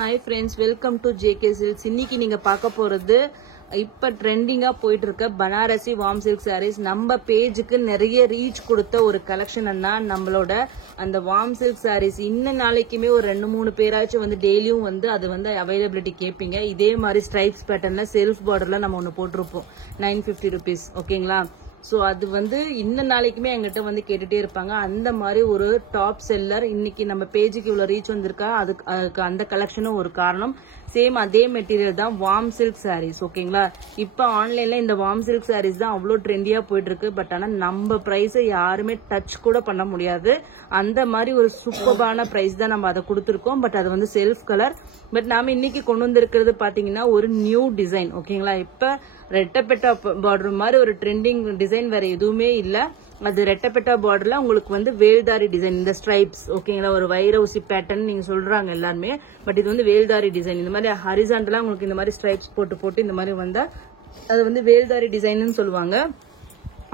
Hi friends, welcome to JK Silks. இன்னைக்கு நீங்க பார்க்க போறது இப்ப ட்ரெண்டிங்கா போயிட்டு இருக்க பனாரசி வார்ம் சில்க் சாரீஸ். நம்ம பேஜுக்கு நிறைய ரீச் கொடுத்த ஒரு கலெக்ஷன் தான் நம்மளோட அந்த வார்ம் சில்க் சாரீஸ். இன்னும் நாளைக்குமே ஒரு 2-3 பேராச்சும் வந்து டெய்லியும் வந்து அது வந்து அவைலபிலிட்டி கேட்பீங்க. இதே மாதிரி ஸ்ட்ரைப்ஸ் பேட்டர்ன்ல செல்ஃப் பார்டர்ல நம்ம ஒன்னு போட்டிருப்போம் 950 rupees. ஓகேங்களா? ஸோ அது வந்து இந்த நாளைக்குமே எங்கிட்ட வந்து கேட்டுட்டே இருப்பாங்க. அந்த மாதிரி ஒரு டாப் செல்லர் இன்னைக்கு நம்ம பேஜுக்கு இவ்வளோ ரீச் வந்திருக்கா, அதுக்கு அந்த கலெக்ஷனும் ஒரு காரணம். சேம் அதே மெட்டீரியல் தான் வார்ம் சில்க் சாரீஸ். ஓகேங்களா? இப்போ ஆன்லைன்ல இந்த வார்ம் சில்க் சாரீஸ் தான் அவ்வளோ ட்ரெண்டியா போயிட்டு இருக்கு. பட் ஆனால் நம்ம ப்ரைஸை யாருமே டச் கூட பண்ண முடியாது. அந்த மாதிரி ஒரு சூப்பரான ப்ரைஸ் தான் நம்ம அதை கொடுத்துருக்கோம். பட் அது வந்து செல்ஃப் கலர். பட் நாம இன்னைக்கு கொண்டு வந்திருக்கிறது பாத்தீங்கன்னா ஒரு நியூ டிசைன். ஓகேங்களா? இப்ப ரெட்டப்பெட்டா பார்டர் மாதிரி ஒரு ட்ரெண்டிங் டிசைன் வேற எதுவுமே இல்ல. அது ரெட்டப்பெட்டா பார்டர்ல உங்களுக்கு வந்து வேல்தாரி டிசைன், இந்த ஸ்ட்ரைப்ஸ். ஓகேங்களா? ஒரு வைரவுசி பேட்டர்ன் நீங்க சொல்றாங்க எல்லாருமே. பட் இது வந்து வேல்தாரி டிசைன். இந்த மாதிரி ஹரிசாண்டலா உங்களுக்கு இந்த மாதிரி ஸ்ட்ரைப்ஸ் போட்டு இந்த மாதிரி வந்தா அது வந்து வேல்தாரி டிசைன் சொல்லுவாங்க.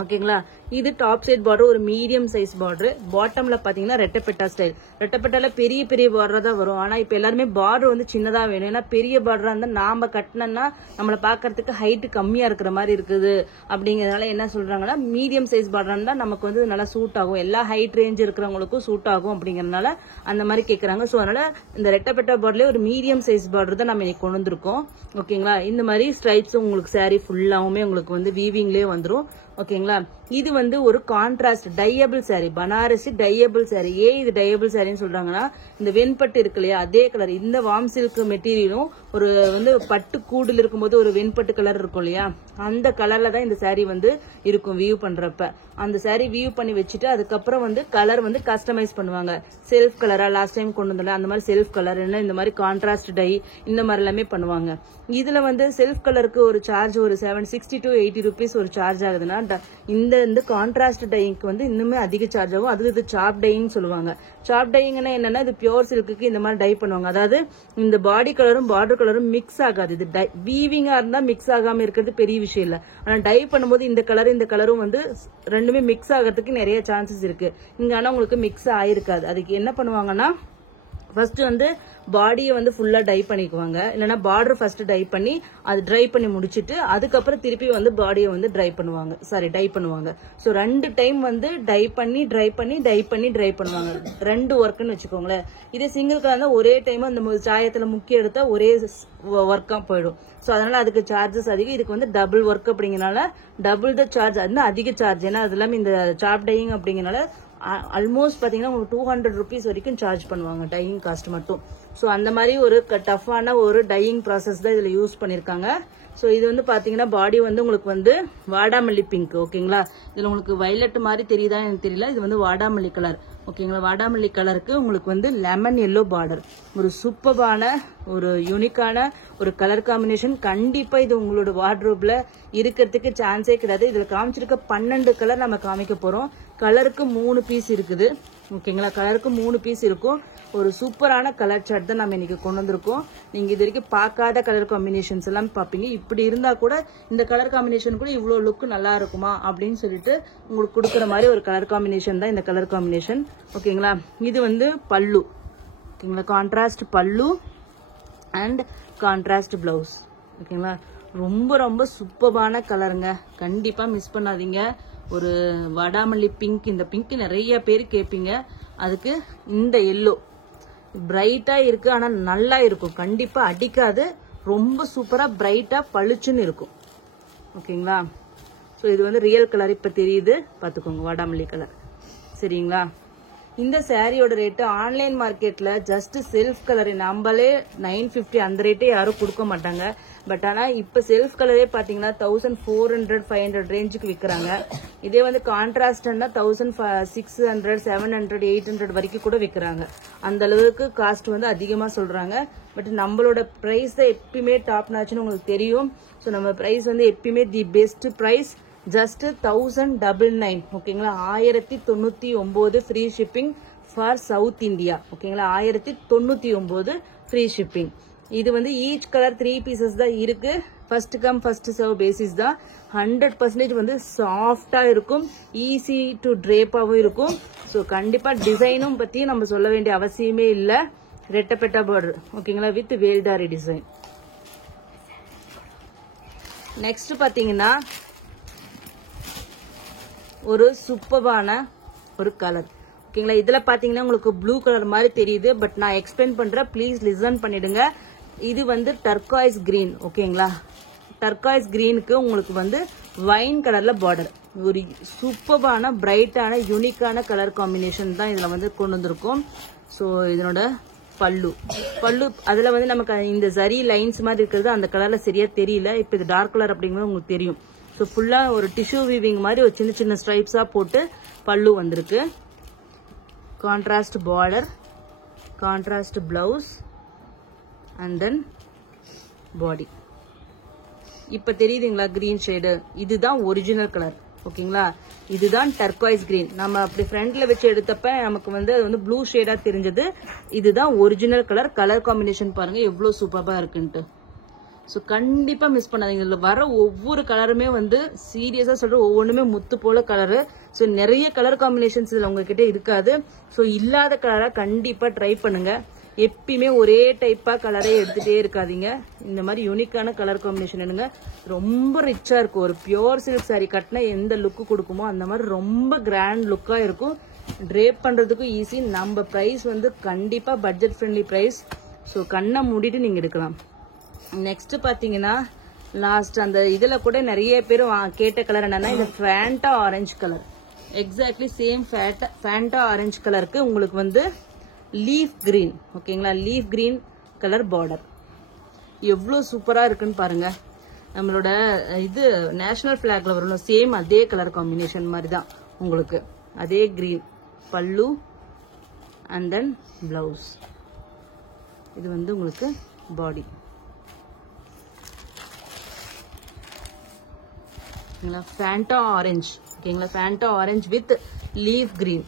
ஓகேங்களா? இது டாப் சைட் பார்டர் ஒரு மீடியம் சைஸ் பார்டர். பாட்டம்ல பாத்தீங்கன்னா ரெட்டப்பெட்டா ஸ்டைல். ரெட்டப்பெட்டால பெரிய பெரிய பார்டர் தான் வரும். ஆனா இப்ப எல்லாருமே பார்டர் வந்து சின்னதா வேணும். ஏன்னா பெரிய பார்டரா இருந்தா நாம கட்டினா நம்மள பாக்குறதுக்கு ஹைட் கம்மியா இருக்கிற மாதிரி இருக்குது. அப்படிங்கறதுனால என்ன சொல்றாங்கன்னா மீடியம் சைஸ் பார்டரா இருந்தா நமக்கு வந்து நல்லா சூட் ஆகும், எல்லா ஹைட் ரேஞ்ச் இருக்கிறவங்களுக்கும் சூட் ஆகும் அப்படிங்கறதுனால அந்த மாதிரி கேக்குறாங்க. சோ அதனால இந்த ரெட்டப்பெட்டா பார்டர்ல ஒரு மீடியம் சைஸ் பார்டர் தான் நம்ம இன்னைக்கு கொண்டு வந்திருக்கோம். ஓகேங்களா? இந்த மாதிரி ஸ்ட்ரைப்ஸ் உங்களுக்கு சாரி ஃபுல்லாவுமே உங்களுக்கு வந்து வீவிங்லயே வந்துரும். ஓகேங்களா? இது வந்து ஒரு கான்ட்ராஸ்ட் டையபிள் சாரி, பனாரசி டையபிள் சாரி. ஏன் இது டையபிள் சாரின்னு சொல்றாங்கன்னா, இந்த வெண்பட்டு இருக்கு இல்லையா, அதே கலர் இந்த வார்ம் சில்க் மெட்டீரியலும் ஒரு வந்து பட்டு கூடுல இருக்கும்போது ஒரு வெண்பட்டு கலர் இருக்கும் இல்லையா, அந்த கலர்ல தான் இந்த சாரி வந்து இருக்கும் வியூ பண்றப்ப. அந்த சாரி வியூ பண்ணி வச்சுட்டு அதுக்கப்புறம் வந்து கலர் வந்து கஸ்டமைஸ் பண்ணுவாங்க. செல்ஃப் கலரா லாஸ்ட் டைம் கொண்டு வந்தால அந்த மாதிரி செல்ஃப் கலர், இந்த மாதிரி கான்ட்ராஸ்ட் டை இந்த மாதிரி எல்லாமே பண்ணுவாங்க. இதுல வந்து செல்ஃப் கலருக்கு ஒரு சார்ஜ் ஒரு 760 to 80 rupees ஒரு சார்ஜ் ஆகுதுன்னா, இந்த கான்ட்ராஸ்ட் டைக்கு வந்து இன்னுமே அதிக சார்ஜ் ஆகும். அது இது சாப் டைன்னு சொல்லுவாங்க. சாப் டைங்கன்னா என்னன்னா, இது பியூர் சில்க்கு இந்த மாதிரி டை பண்ணுவாங்க. அதாவது இந்த பாடி கலரும் பார்டர் கலரும் மிக்ஸ் ஆகாது. இது வீவிங்கா இருந்தா மிக்ஸ் ஆகாம இருக்கிறது பெரிய விஷயம் இல்ல. ஆனா டை பண்ணும்போது இந்த கலரும் வந்து ரெண்டுமே மிக்ஸ் ஆகிறதுக்கு நிறைய சான்சஸ் இருக்கு. இங்க ஆனா உங்களுக்கு மிக்ஸ் ஆயிருக்காது. அதுக்கு என்ன பண்ணுவாங்கன்னா, ஃபர்ஸ்ட் வந்து பாடியை வந்து ஃபுல்லா டை பண்ணிக்குவாங்க. இல்லைன்னா பார்டர் ஃபர்ஸ்ட் டை பண்ணி அது ட்ரை பண்ணி முடிச்சிட்டு அதுக்கப்புறம் திருப்பி வந்து பாடியை வந்து டை பண்ணுவாங்க. ஸோ 2 டைம் வந்து டை பண்ணி ட்ரை பண்ணுவாங்க. 2 ஒர்க்குன்னு வச்சுக்கோங்களேன். இதே சிங்கிள் கலர் தான் ஒரே டைம் அந்த சாயத்துல முக்கிய எடுத்தா ஒரே ஒர்க்கா போயிடும். ஸோ அதனால அதுக்கு சார்ஜஸ் அதிகம். இதுக்கு வந்து டபுள் ஒர்க் அப்படிங்கறனால டபுள் த சார்ஜ், அது அதிக சார்ஜ். ஏன்னா அது எல்லாமே இந்த சாப் டையிங் அப்படிங்கறனால ஆல்மோஸ்ட் பாத்தீங்கன்னா உங்களுக்கு 200 rupees வரைக்கும் சார்ஜ் பண்ணுவாங்க டையிங் காஸ்ட் மட்டும். ஸோ அந்த மாதிரி ஒரு டஃப்பான ஒரு டையிங் ப்ராசஸ் தான் இதுல யூஸ் பண்ணிருக்காங்க. ஸோ இது வந்து பாத்தீங்கன்னா பாடி வந்து உங்களுக்கு வந்து வாடாமல்லி பிங்க். ஓகேங்களா? இதுல உங்களுக்கு வயலட் மாதிரி தெரியுதா எனக்கு தெரியல. இது வந்து வாடாமல்லி கலர். ஓகேங்களா? வாடாமல்லி கலருக்கு உங்களுக்கு வந்து லெமன் எல்லோ பார்டர். ஒரு சூப்பரான ஒரு யூனிக்கான ஒரு கலர் காம்பினேஷன். கண்டிப்பா இது உங்களோட வார்ட்ரோப்ல இருக்கிறதுக்கு சான்ஸே கிடையாது. இதுல காமிச்சிருக்க 12 கலர் நம்ம காமிக்க போறோம். கலருக்கு 3 பீஸ் இருக்குது. ஓகேங்களா? கலருக்கு 3 பீஸ் இருக்கும். ஒரு சூப்பரான கலர் சார்ட் தான் நம்ம இன்னைக்கு கொண்டு வந்திருக்கோம். நீங்க இது வரைக்கும் பார்க்காத கலர் காம்பினேஷன்ஸ் எல்லாம் பாப்பீங்க. இப்படி இருந்தா கூட இந்த கலர் காம்பினேஷன் கூட இவ்வளவு லுக் நல்லா இருக்குமா அப்படின்னு சொல்லிட்டு உங்களுக்கு கொடுக்குற மாதிரி ஒரு கலர் காம்பினேஷன் தான் இந்த கலர் காம்பினேஷன். ஓகேங்களா? இது வந்து பல்லு. ஓகேங்களா? கான்ட்ராஸ்ட் பல்லு அண்ட் கான்ட்ராஸ்ட் பிளவுஸ். ஓகேங்களா? ரொம்ப ரொம்ப சூப்பரான கலருங்க. கண்டிப்பா மிஸ் பண்ணாதீங்க. ஒரு வாடாமல்லி பிங்க். இந்த பிங்க் நிறைய பேர் கேட்பீங்க. அதுக்கு இந்த எல்லோ பிரைட்டா இருக்கு. ஆனா நல்லா இருக்கும். கண்டிப்பா அடிக்காது. ரொம்ப சூப்பரா பிரைட்டா பளிச்சுன்னு இருக்கும். ஓகேங்களா? ஸோ இது வந்து ரியல் கலர் இப்ப தெரியுது பாத்துக்கோங்க, வாடாமல்லி கலர். சரிங்களா? இந்த சாரியோட ரேட்டு ஆன்லைன் மார்க்கெட்ல ஜஸ்ட் செல்ஃப் கலர் நம்மளே 950 அந்த ரேட்டே யாரும் கொடுக்க மாட்டாங்க. பட் ஆனா இப்ப செல்ஃப் கலரே பாத்தீங்கன்னா 1400-500 ரேஞ்சுக்கு விற்கிறாங்க. இதே வந்து கான்ட்ராஸ்ட்னா 1600, 700, 800 வரைக்கும் கூட விற்கிறாங்க. அந்த அளவுக்கு காஸ்ட் வந்து அதிகமா சொல்றாங்க. பட் நம்மளோட பிரைஸ் தான் எப்பயுமே டாப் நாச்சுன்னு உங்களுக்கு தெரியும். ஸோ நம்ம பிரைஸ் வந்து எப்பயுமே தி பெஸ்ட் பிரைஸ். ஜஸ்ட் 1099. ஓகேங்களா? 1099 free shipping for south India. ஓகேங்களா? 1099 ஃப்ரீ ஷிப்பிங். இது வந்து ஈச் கலர் 3 பீசஸ் தான் இருக்கு. First come first serve basis தான். 100% வந்து சாஃப்டா இருக்கும். ஈஸி டு ட்ரேப்பாவும் இருக்கும். ஸோ கண்டிப்பா டிசைனும் பத்தி நம்ம சொல்ல வேண்டிய அவசியமே இல்லை. ரெட்டப்பெட்டா பார்டர் ஓகேங்களா, வித் வேல்டாரி டிசைன். நெக்ஸ்ட் பாத்தீங்கன்னா ஒரு சூப்பரான ஒரு கலர் ஓகேங்களா. இதுல பாத்தீங்கன்னா உங்களுக்கு ப்ளூ கலர் மாதிரி தெரியுது, பட் நான் எக்ஸ்பிளைன் பண்றேன், ப்ளீஸ் லிசன் பண்ணிடுங்க. இது வந்து டர்காய்ஸ் கிரீன் ஓகேங்களா. டர்காய்ஸ் கிரீனுக்கு உங்களுக்கு வந்து வைன் கலர்ல பார்டர். ஒரு சூப்பரான பிரைட்டான யூனிக்கான கலர் காம்பினேஷன் தான் இதுல வந்து கொண்டு வந்திருக்கும். ஸோ இதனோட பல்லு அதுல வந்து நமக்கு இந்த ஜரி லைன்ஸ் மாதிரி இருக்கிறது அந்த கலர்ல சரியா தெரியல. இப்போ இது டார்க் கலர் அப்படிங்கிறது உங்களுக்கு தெரியும். ஸோ ஃபுல்லா ஒரு டிஷ்யூ வீவிங் மாதிரி ஒரு சின்ன சின்ன ஸ்ட்ரைப்ஸா போட்டு பல்லு வந்திருக்கு. Contrast border, contrast blouse and then body. இப்ப தெரியுதுங்களா கிரீன் ஷேடு, இதுதான் ஒரிஜினல் கலர் ஓகேங்களா. இதுதான் டர்காய்ஸ் கிரீன். நம்ம அப்படி ஃப்ரண்ட்ல வச்சு எடுத்தப்ப நமக்கு வந்து அது வந்து ப்ளூ ஷேடா தெரிஞ்சது. இதுதான் ஒரிஜினல் கலர். கலர் காம்பினேஷன் பாருங்க எவ்வளவு சூப்பரா இருக்குன்ட்டு. ஸோ கண்டிப்பா மிஸ் பண்ணாதீங்க. இதுல வர ஒவ்வொரு கலருமே வந்து சீரியஸா சொல்றேன், ஒவ்வொன்றுமே முத்து போல கலரு. ஸோ நிறைய கலர் காம்பினேஷன்ஸ் இதுல உங்ககிட்ட இருக்காது. ஸோ இல்லாத கலரா கண்டிப்பா ட்ரை பண்ணுங்க. எப்பயுமே ஒரே டைப்பா கலரே எடுத்துட்டே இருக்காதீங்க. இந்த மாதிரி யூனிக்கான கலர் காம்பினேஷன் எடுங்க. ரொம்ப ரிச்சா இருக்கும். ஒரு பியோர் சில்க் சாரி கட்டினா எந்த லுக்கு கொடுக்குமோ அந்த மாதிரி ரொம்ப கிராண்ட் லுக்கா இருக்கும். ட்ரேப் பண்றதுக்கும் ஈஸி. நம்ம பிரைஸ் வந்து கண்டிப்பா பட்ஜெட் ஃப்ரெண்ட்லி பிரைஸ். ஸோ கண்ணை மூடிட்டு நீங்க எடுக்கலாம். நெக்ஸ்ட் பாத்தீங்கன்னா லாஸ்ட் அந்த இதுல கூட நிறைய பேர் கேட்ட கலர் என்னன்னா இந்த Fanta orange colour. Exactly same Fanta orange கலருக்கு உங்களுக்கு வந்து லீஃப் கிரீன் ஓகேங்களா. லீஃப் கிரீன் கலர் பார்டர் எவ்வளவு சூப்பரா இருக்குன்னு பாருங்க. நம்மளோட இது நேஷனல் பிளாக்ல வரும் சேம் அதே கலர் காம்பினேஷன் மாதிரி தான் உங்களுக்கு. அதே கிரீன் பல்லு அண்ட் தென் பிளவுஸ். இது வந்து உங்களுக்கு பாடி. ஃபேண்டா ஆரஞ்சு ஓகேங்களா. Fanta orange with leaf green.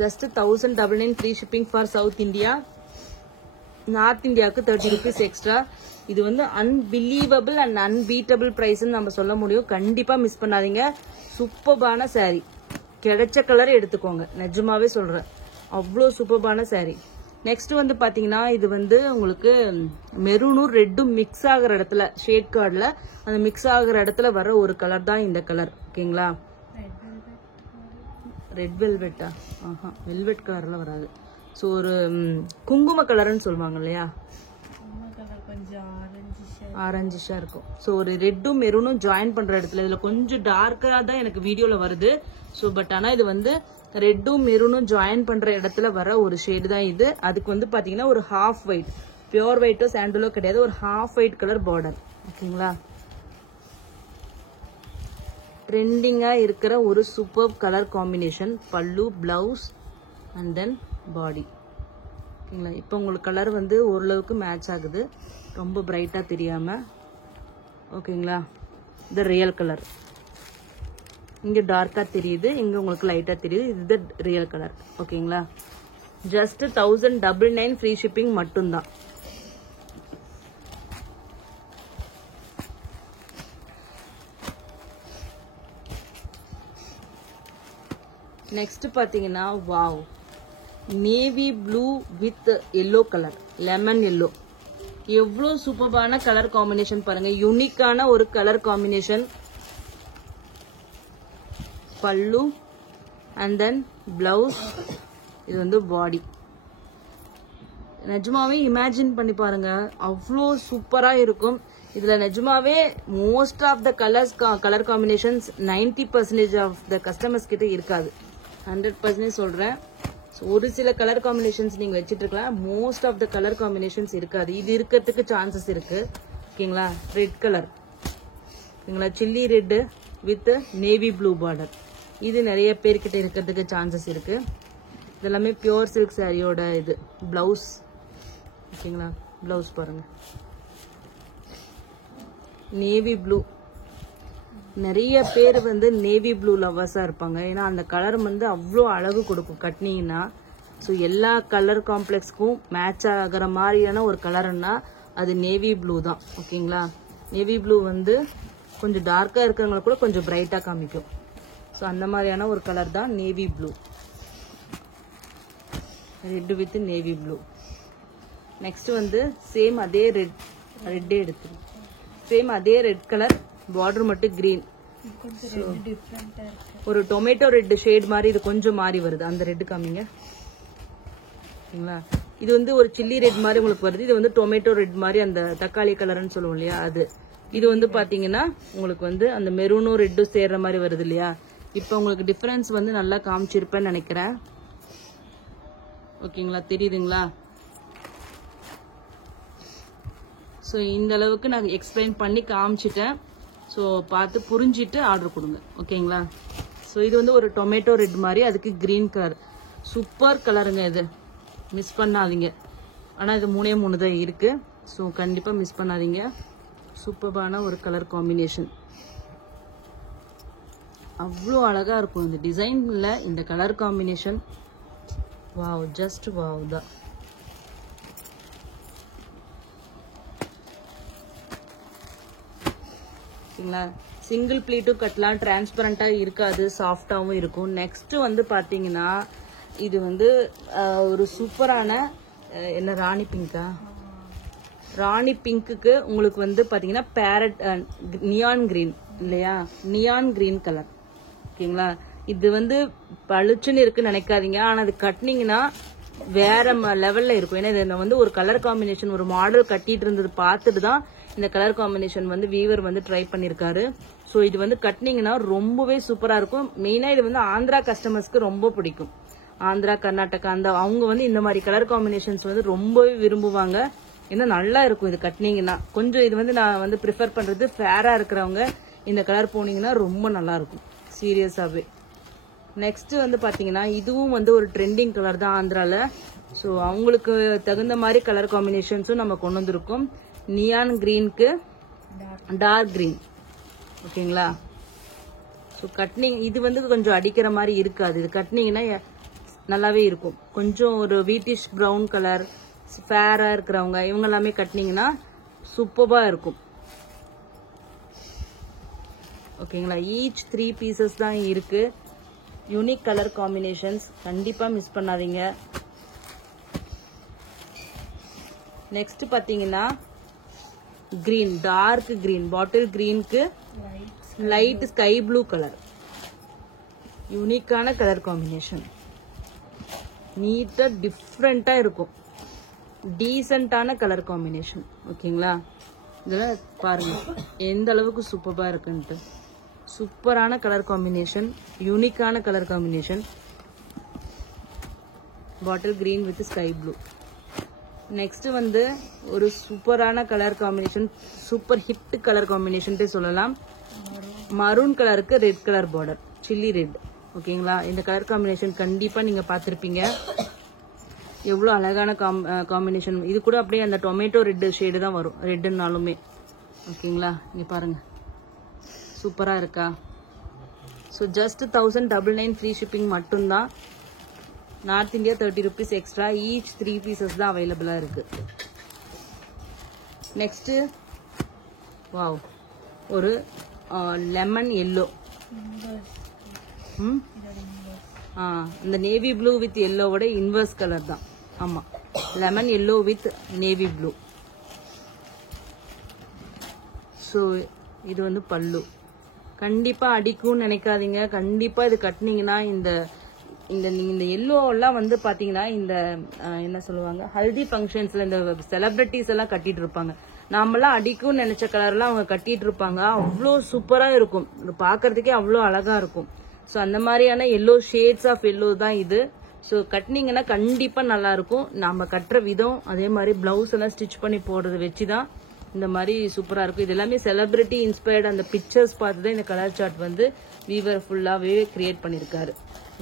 Just 1099 free shipping for south India. North இந்தியாவுக்கு 30 rupees எக்ஸ்ட்ரா. இது வந்து அன்பிலீவபிள் அண்ட் அன்பீட்டபிள் பிரைஸ் நம்ம சொல்ல முடியும். கண்டிப்பா மிஸ் பண்ணாதீங்க. சூப்பர்பான சாரி. கிடைச்ச கலர் எடுத்துக்கோங்க, நிஜமாவே சொல்றேன். அவ்வளோ சூப்பர்பான சாரி. நெக்ஸ்ட் வந்து பாத்தீங்கன்னா இது வந்து உங்களுக்கு மெரூனும் ரெட்டும் மிக்ஸ் ஆகிற இடத்துல ஷேட் கார்டுல அந்த மிக்ஸ் ஆகிற இடத்துல வர ஒரு கலர் தான் இந்த கலர் ஓகேங்களா. ரெட் வெல்வெட்டா? ஆஹா, வெல்வெட் கலர்ல வராது. ஸோ ஒரு குங்கும கலர்னு சொல்லுவாங்க இல்லையா, ஆரஞ்சிஷா இருக்கும். ஸோ ஒரு ரெட்டும் மெரூனும் ஜாயின் பண்ற இடத்துல இதுல கொஞ்சம் டார்க்கா தான் எனக்கு வீடியோல வருது. ஸோ பட் ஆனா இது வந்து ரெட்டும் மெரூனும் ஜாயின் பண்ற இடத்துல வர ஒரு ஷேடு தான் இது. அதுக்கு வந்து பாத்தீங்கன்னா ஒரு ஹாஃப் ஒயிட், பியோர் ஒயிட்டோ சாண்டலோ கிடையாது, ஒரு ஹாஃப் ஒயிட் கலர் பார்டர் ஓகேங்களா. ட்ரெண்டிங்கா இருக்கிற ஒரு சூப்பர் கலர் காம்பினேஷன். பல்லு, பிளவுஸ் அண்ட் தென் பாடி ஓகேங்களா. இப்போ உங்களுக்கு கலர் வந்து ஓரளவுக்கு மேட்ச் ஆகுது, ரொம்ப பிரைட்டா தெரியாம ஓகேங்களா. இந்த ரியல் கலர் இங்க டார்க்கா தெரியுது, இங்க உங்களுக்கு லைட்டா தெரியுது. இது ரியல் கலர் ஓகேங்களா. ஜஸ்ட் 1099 ஃப்ரீ ஷிப்பிங் மட்டும்தான். நெக்ஸ்ட் பாத்தீங்கன்னா wow, navy blue with yellow colour, lemon yellow. எவ்வளவு சூப்பரான கலர் காம்பினேஷன் பாருங்க. யூனிக்கான ஒரு கலர் காம்பினேஷன். பல்லு அண்ட் தென் பிளவுஸ். இது வந்து பாடி. நிஜமாவே இமேஜின் பண்ணி பாருங்க, அவ்வளோ சூப்பரா இருக்கும். இதுல நிஜமாவே most of the colour combinations 90% of the customers கிட்ட இருக்காது. 100% சொல்றேன். ஒரு சில கலர் காம்பினேஷன்ஸ் நீங்க வச்சிட்டு இருக்கலாம், most of the colour combinations இருக்காது. இது இருக்கிறதுக்கு சான்சஸ் இருக்கு ஓகேங்களா. ரெட் கலர் ஓகேங்களா, chilli red with navy blue border. இது நிறைய பேர்கிட்ட இருக்கிறதுக்கு சான்சஸ் இருக்கு. இதெல்லாமே பியோர் சில்க் சாரியோட இது பிளவுஸ் ஓகேங்களா. பிளவுஸ் பாருங்க, நேவி ப்ளூ. நிறைய பேர் வந்து நேவி ப்ளூ லவ்வர்ஸா இருப்பாங்க. ஏன்னா அந்த கலர் வந்து அவ்வளோ அழகு கொடுக்கும் கட்டினீங்கன்னா. ஸோ எல்லா கலர் காம்ப்ளெக்ஸ்க்கும் மேட்ச் ஆகிற மாதிரியான ஒரு கலர்னா அது நேவி ப்ளூ தான் ஓகேங்களா. நேவி ப்ளூ வந்து கொஞ்சம் டார்க்கா இருக்கிறவங்கள கூட கொஞ்சம் பிரைட்டா காமிக்கும். ஸோ அந்த மாதிரியான ஒரு கலர் தான் navy blue. Red with navy blue. Next வந்து சேம் அதே ரெட்டே எடுத்து சேம் அதே ரெட் கலர், பார்டர் மட்டும் கிரீன். ஒரு டொமேட்டோ ரெட் ஷேட் மாதிரி இது கொஞ்சம் மாறி வருது. அந்த ரெட் காமிங்க. ஓகேங்களா, இது வந்து ஒரு சில்லி ரெட் மாதிரி உங்களுக்கு வருது. இது வந்து டொமேட்டோ ரெட் மாதிரி அந்த தக்காளி கலர்னு சொல்லுவோம் இல்லையா அது. இது வந்து பாத்தீங்கன்னா உங்களுக்கு வந்து அந்த மெரூனும் ரெட்டும் சேர்ற மாதிரி வருது இல்லையா. இப்போ உங்களுக்கு டிஃபரன்ஸ் வந்து நல்லா காமிச்சிருப்பேன்னு நினைக்கிறேன். ஓகேங்களா, தெரியுதுங்களா? ஸோ இந்த அளவுக்கு நான் எக்ஸ்பிளைன் பண்ணி காமிச்சிட்டேன். ஸோ பார்த்து புரிஞ்சிட்டு ஆர்டர் கொடுங்க. ஓகேங்களா. ஸோ இது வந்து ஒரு டொமேட்டோ ரெட் மாதிரி, அதுக்கு கிரீன் கலர். சூப்பர் கலருங்க, இது மிஸ் பண்ணாதீங்க. ஆனால் இது 3 தான் இருக்கு. ஸோ கண்டிப்பாக மிஸ் பண்ணாதீங்க. சூப்பரான ஒரு கலர் காம்பினேஷன். அவ்வளோ அழகா இருக்கும் இந்த டிசைன்ல. இந்த colour combination wow, just wow தான். ஓகேங்களா, சிங்கிள் ப்ளீட்டும் கட்டலாம், டிரான்ஸ்பரண்டா இருக்காது, சாஃப்டாவும் இருக்கும். நெக்ஸ்ட் வந்து பாத்தீங்கன்னா இது வந்து ஒரு சூப்பரான என்ன ராணி பிங்கா, ராணி பிங்க்குக்கு உங்களுக்கு வந்து பாத்தீங்கன்னா பேரட் நியான் கிரீன் இல்லையா, நியான் கிரீன் கலர். ஓகேங்களா, இது வந்து பளிச்சுன்னு இருக்குன்னு நினைக்காதீங்க. ஆனா அது கட்டினீங்கன்னா வேற லெவல்ல இருக்கும். ஏன்னா இது வந்து ஒரு கலர் காம்பினேஷன், ஒரு மாடல் கட்டிட்டு இருந்தது பார்த்துட்டு தான் இந்த கலர் காம்பினேஷன் வந்து வீவர் வந்து ட்ரை பண்ணிருக்காரு. ஸோ இது வந்து கட்டினீங்கன்னா ரொம்பவே சூப்பரா இருக்கும். மெயினா இது வந்து ஆந்திரா கஸ்டமர்ஸ்க்கு ரொம்ப பிடிக்கும். ஆந்திரா, கர்நாடகா அந்த அவங்க வந்து இந்த மாதிரி கலர் காம்பினேஷன்ஸ் வந்து ரொம்பவே விரும்புவாங்க. ஏன்னா நல்லா இருக்கும் இது கட்டினீங்கன்னா. கொஞ்சம் இது வந்து நான் வந்து ப்ரிஃபர் பண்றது ஃபேரா இருக்கிறவங்க இந்த கலர் போனீங்கன்னா ரொம்ப நல்லா இருக்கும் சீரியஸாவே. நெக்ஸ்ட் வந்து பாத்தீங்கன்னா இதுவும் வந்து ஒரு ட்ரெண்டிங் கலர் தான் ஆந்திரால. ஸோ அவங்களுக்கு தகுந்த மாதிரி கலர் காம்பினேஷன்ஸும் நம்ம கொண்டு வந்திருக்கோம். நியான் கிரீனுக்கு டார்க் கிரீன். ஓகேங்களா, ஸோ கட்னிங் இது வந்து கொஞ்சம் அடிக்கிற மாதிரி இருக்காது. இது கட்டினீங்கன்னா நல்லாவே இருக்கும். கொஞ்சம் ஒரு வீட்டிஷ் ப்ரௌன் கலர் ஃபேரா இருக்கிறவங்க இவங்க எல்லாமே கட்டினீங்கன்னா சூப்பரா இருக்கும். ஓகேங்களா, ஈச் 3 பீசஸ் தான் இருக்கு. யூனிக் கலர் காம்பினேஷன்ஸ், கண்டிப்பா மிஸ் பண்ணாதீங்க. நெக்ஸ்ட் பாத்தீங்கன்னா கிரீன், டார்க் கிரீன், பாட்டில் கிரீனுக்கு லைட் ஸ்கை ப்ளூ கலர். யூனிக்கான கலர் காம்பினேஷன், நீட்டா டிஃப்ரெண்டா இருக்கும். டீசென்டான கலர் காம்பினேஷன். ஓகேங்களா, இதெல்லாம் பாருங்க எந்த அளவுக்கு சூப்பரா இருக்குன்ட்டு. சூப்பரான கலர் காம்பினேஷன், யூனிக்கான colour combination. Bottle green with sky blue. Next வந்து ஒரு சூப்பரான colour combination, super hit colour combination சொல்லலாம். மரூன் கலருக்கு red colour border, chilli red. ஓகேங்களா, இந்த கலர் காம்பினேஷன் கண்டிப்பா நீங்க பாத்திருப்பீங்க. எவ்வளவு அழகான காம்பினேஷன். இது கூட அப்படியே அந்த டொமேட்டோ ரெட் ஷேடு தான் வரும் ரெட்னாலுமே. ஓகேங்களா, இங்க பாருங்க சூப்பரா இருக்கா. ஸோ ஜஸ்ட் 1099 ஃப்ரீ ஷிப்பிங் மட்டும்தான். North India 30 rupees extra. Each 3 pieces தான் அவைலபிளா இருக்கு. நெக்ஸ்ட் வாவ், ஒரு லெமன் எல்லோ. இந்த நேவி ப்ளூ வித் எல்லோவோட இன்வர்ஸ் கலர் தான். ஆமா, lemon yellow with navy blue. So இது வந்து பல்லு. கண்டிப்பா அடிக்கும்னு நினைக்காதீங்க. கண்டிப்பா இது கட்டினீங்கன்னா இந்த இந்த எல்லோ எல்லாம் வந்து பாத்தீங்கன்னா இந்த என்ன சொல்லுவாங்க, ஹல்தி ஃபங்க்ஷன்ஸ்ல இந்த செலிபிரிட்டிஸ் எல்லாம் கட்டிட்டு இருப்பாங்க. நாமெல்லாம் அடிக்கும்னு நினைச்ச கலர்லாம் அவங்க கட்டிட்டு இருப்பாங்க. அவ்வளோ சூப்பரா இருக்கும், பாக்குறதுக்கே அவ்வளோ அழகா இருக்கும். ஸோ அந்த மாதிரியான எல்லோ ஷேட்ஸ் ஆஃப் எல்லோ தான் இது. ஸோ கட்டினீங்கன்னா கண்டிப்பா நல்லா இருக்கும். நாம கட்டுற விதம், அதே மாதிரி பிளவுஸ் எல்லாம் ஸ்டிச் பண்ணி போடுறத வச்சுதான் இந்த மாதிரி சூப்பரா இருக்கும். இது எல்லாமே செலிபிரிட்டி இன்ஸ்பயர்ட் அந்த பிக்சர்ஸ் பார்த்து தான் இந்த கலர் சார்ட் வந்து வீவர் ஃபுல்லாவே கிரியேட் பண்ணிருக்காரு.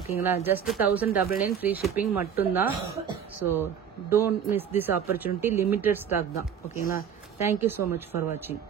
ஓகேங்களா, ஜஸ்ட் 1099 ஃப்ரீ ஷிப்பிங் மட்டும்தான். So don't miss this opportunity. Limited stock தான். ஓகேங்களா, தேங்க்யூ ஸோ மச் ஃபார் வாட்சிங்.